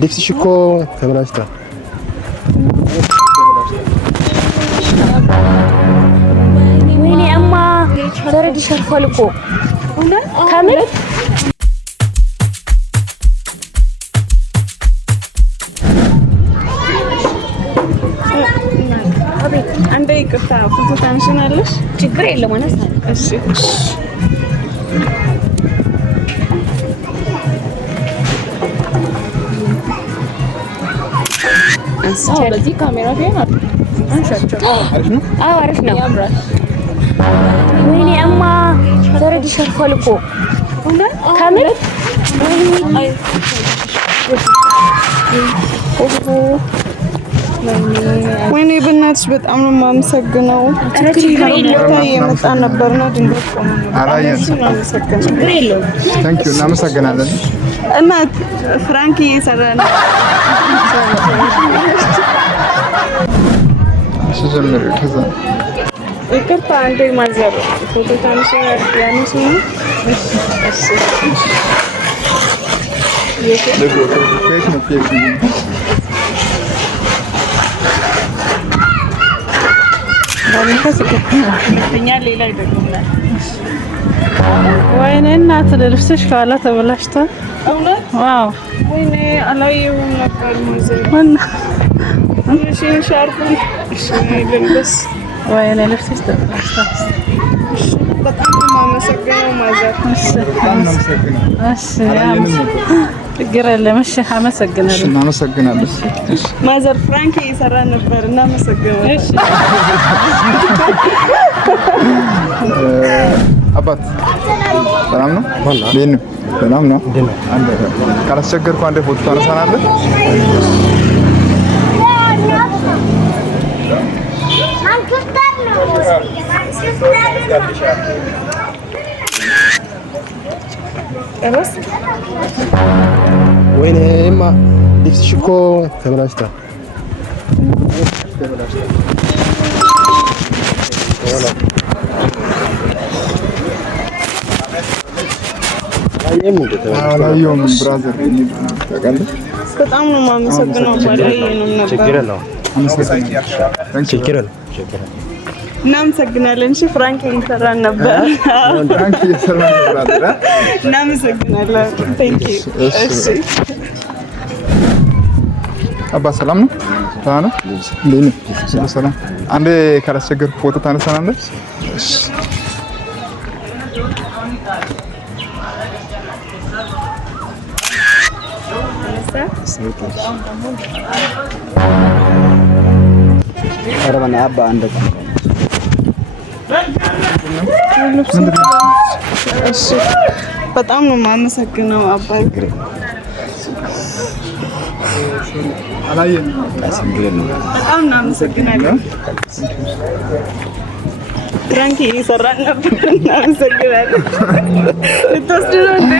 ልብስሽ እኮ ተበላሽቷል። ወይኔ እማ በረድሽ አልፏል እኮ ካሜራ አንዴ ይቅርታ ፎቶ ታንሽናለሽ? ችግር የለም ማለት ነው። እሺ በዚህ ካሜራ አንሻቸው። አሪፍ ነው። ያምራል። ወይኔ እማ በረድሽ አልፏል እኮ ካሜራ ወይኔ በእናትሽ በጣም ነው የማመሰግነው። የመጣ ነበርና ድንገት ቆመ ነበር። እናመሰግናለን። እናት ፍራንክ እየሰራ ነው። ይቅርታ አንዴ ማዘር ፎቶ ታንሽ ያነሱ ነው። እሺ ሌላ ይደግምናል። ወይኔ እናት ልብስሽ ካላ ተበላሽቷል። እውነት? ዋው ወይኔ አላየሁም ነበር። ሙዚየም ሻርፑን ልልበስ። ወይኔ ልብስሽ ተበላሽቷል። በጣም ነው የማመሰግነው ማዘር። ችግር የለም። እሺ አመሰግናለሁ። እናመሰግናለን ማዘር። ፍራንክ እየሰራ ነበር። እናመሰግናለን። እሺ አባት ሰላም ነው? ሰላም ነው። ካላስቸገርኩ አንዴ ፎቶ ታነሳናለህ? ወይኔ እማ ልብስሽ እኮ ተበላሽቷል። አላየሁም ብራዘር። በጣም ነው የማመሰግነው። አላየንም ነበር። እናመሰግናለን። እሺ ፍራንክ እየሰራን ነበር። እናመሰግናለን። ቴንክ ዩ። እሺ አባ ሰላም ነው? ታና ሰላም። አንዴ ካላስቸገርኩ ፎቶ ታነሳናለህ? እሺ አረባና አባ አንደ እሺ በጣም ነው የማመሰግነው አባይ። በጣም እናመሰግናለን። ፍራንክ እየሰራን ነበር። እናመሰግናለን። ልትወስድ ነው እንዴ?